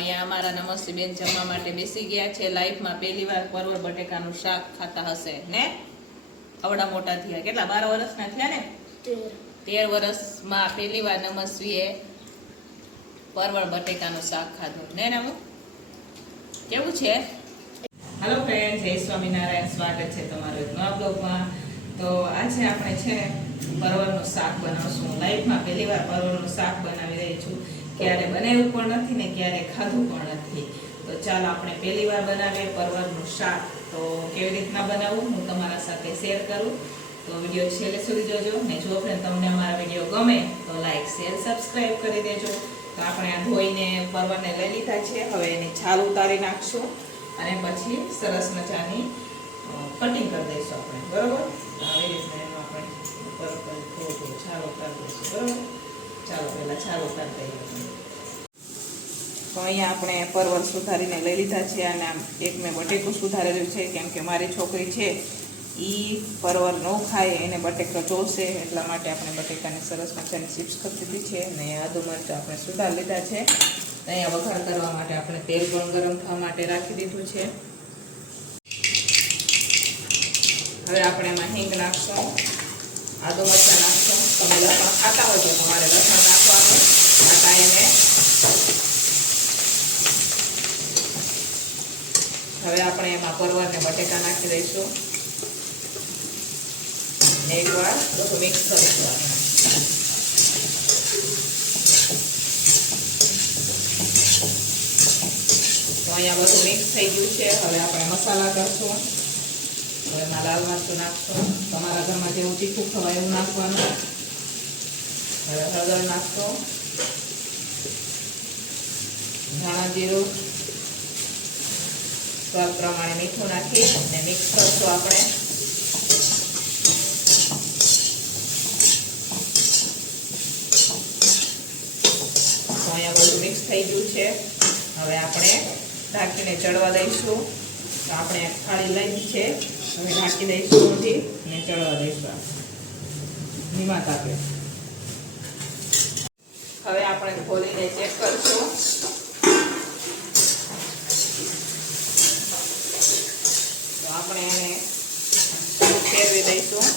અહીંયા અમારા નમસ્તે બેન જમવા માટે બેસી ગયા છે. લાઈફમાં પહેલી વાર પરવળ બટેકાનું શાક ખાતા હશે ને? અવડા મોટા થયા. કેટલા? બાર વર્ષના થયા ને? તેર. વર્ષમાં પહેલી વાર નમસ્વીએ પરવળ બટેકાનું શાક ખાધું. ને નમુ કેવું છે? હેલો ફ્રેન્ડ જય સ્વામિનારાયણ. સ્વાગત છે તમારું નવા બ્લોગમાં. તો આજે આપણે છે ને પરવળનું શાક બનાવશું. લાઈફમાં પહેલી વાર પરવળનું શાક બનાવી રહી છું. ક્યારે બનાવ્યું પણ નથી ને ક્યારે ખાધું પણ નથી. તો ચાલો આપણે પહેલી વાર બનાવીએ પરવળનું શાક. તો કેવી રીતના બનાવવું હું તમારા સાથે શેર કરું. તો વીડિયો છેલ્લે સુધી જોજો ને જો ફ્રેન્ડ તમને અમારા વીડિયો ગમે તો લાઈક શેર સબસ્ક્રાઈબ કરી દેજો. તો આપણે આ ધોઈને પરવરને લઈ લીધા છે. હવે એની છાલ ઉતારી નાખશું અને પછી સરસ મજાની કટિંગ કરી દઈશું આપણે. બરાબર? આવી રીતના એનું આપણે ઉપર થોડું છાલ ઉતારી દઈશું. બરાબર? ચાલો, પહેલાં છાલ ઉતારી દઈએ. તો અહીંયા આપણે પરવર સુધારીને લઈ લીધા છે અને એક મેં બટેકું સુધારેલું છે, કેમ કે મારી છોકરી છે એ પરવર ન ખાય, એને બટેકા જોશે, એટલા માટે આપણે બટેકાની સરસ મજાની ચિપ્સ કરી દીધી છે અને આદુ મરચું આપણે સુધાર લીધા છે. અહીંયા વઘાર કરવા માટે આપણે તેલ પણ ગરમ થવા માટે રાખી દીધું છે. હવે આપણે એમાં હિંગ નાખશું, આદુ મરચાં નાખશું તમે લસણ ખાતા હોય તો તમારે લસણ નાખવાનું, ખાતા એને હવે આપણે એમાં પરવળ ને બટેકા નાખી દઈશું. એકવાર બધું મિક્સ કરીશું તો અહીંયા બધું મિક્સ થઈ ગયું છે. હવે આપણે મસાલા કરશું. હવે એમાં લાલ મરચું નાખશું. તમારા ઘરમાં જેવું તીખું ખવાય એવું નાખવાનું. હવે હળદર નાખશું. ધાણા જીરું. સ્વાદ પ્રમાણે મીઠું નાખી અને મિક્સ કરશું આપણે. અહીંયા બધું મિક્સ થઈ ગયું છે. હવે આપણે ઢાંકીને ચડવા દઈશું. આપણે થાળી લઈ છે. હવે દઈશું મોટી અને ચડવા દઈશું આપણે. હવે આપણે ખોલીને ચેક કરશું તો આપણે એને ફેરવી દઈશું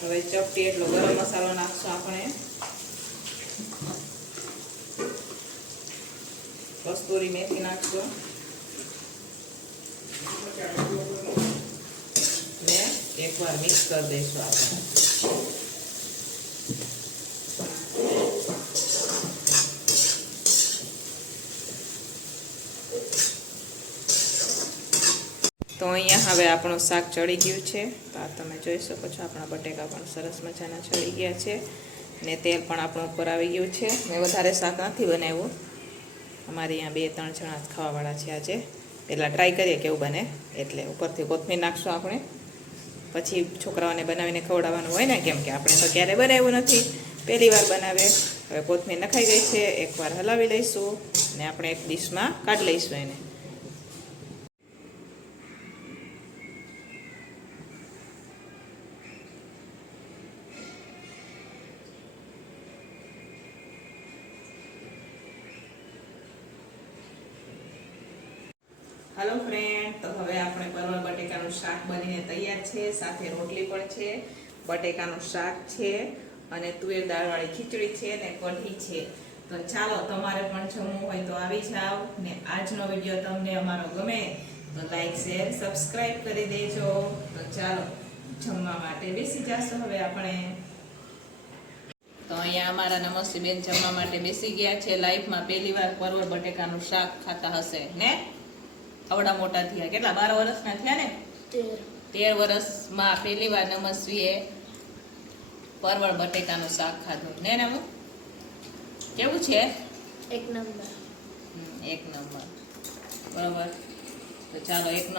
હવે ચપટી એટલો ગરમ મસાલો નાખશું આપણે. કસ્તુરી મેથી નાખશું. ને એકવાર મિક્સ કરી દઈશું આપણે. તો અહીંયા હવે આપણું શાક ચડી ગયું છે. તો આ તમે જોઈ શકો છો, આપણા બટેકા પણ સરસ મજાના ચડી ગયા છે. ને તેલ પણ આપણું ઉપર આવી ગયું છે. મેં વધારે શાક નથી બનાવ્યું. અમારે અહીંયા બે ત્રણ જણા ખાવાવાળા છે આજે. પહેલાં ટ્રાય કરીએ કેવું બને. એટલે ઉપરથી કોથમીર નાખશું આપણે. પછી છોકરાઓને બનાવીને ખવડાવવાનું હોય ને, કેમ કે આપણે તો ક્યારે બનાવ્યું નથી. પહેલી વાર બનાવે. હવે કોથમીર નખાઈ ગઈ છે. એકવાર હલાવી લઈશું. ને આપણે એક ડીશમાં કાઢી લઈશું એને. હેલો ફ્રેન્ડ તો હવે આપણે પરવળ બટેકાનું શાક બનીને તૈયાર છે, સાથે રોટલી પણ છે, બટેકાનું શાક છે, અને તુવેર દાળવાળી ખીચડી છે, ને કઢી છે. તો ચાલો, તમારે પણ જમવું હોય તો આવી જાઓ, ને આજનો વીડિયો તમને અમારો ગમે તો લાઈક શેર સબસ્ક્રાઈબ કરી દેજો. તો ચાલો, જમવા માટે બેસી જશો હવે આપણે. તો અહીંયા અમારા નમસ્તે બેન જમવા માટે બેસી ગયા છે. લાઈફમાં પહેલી વાર પરવળ બટેકાનું શાક ખાતા હશે, ને? અવડા મોટા થયા. કેટલા? બાર વર્ષના થયા ને? તેર. વર્ષમાં પહેલી વાર નમસ્વીએ પરવળ બટેકાનું શાક ખાધું. ને નમુ કેવું છે? એક નંબર. એક નંબર. બરોબર. તો ચાલો એક નંબર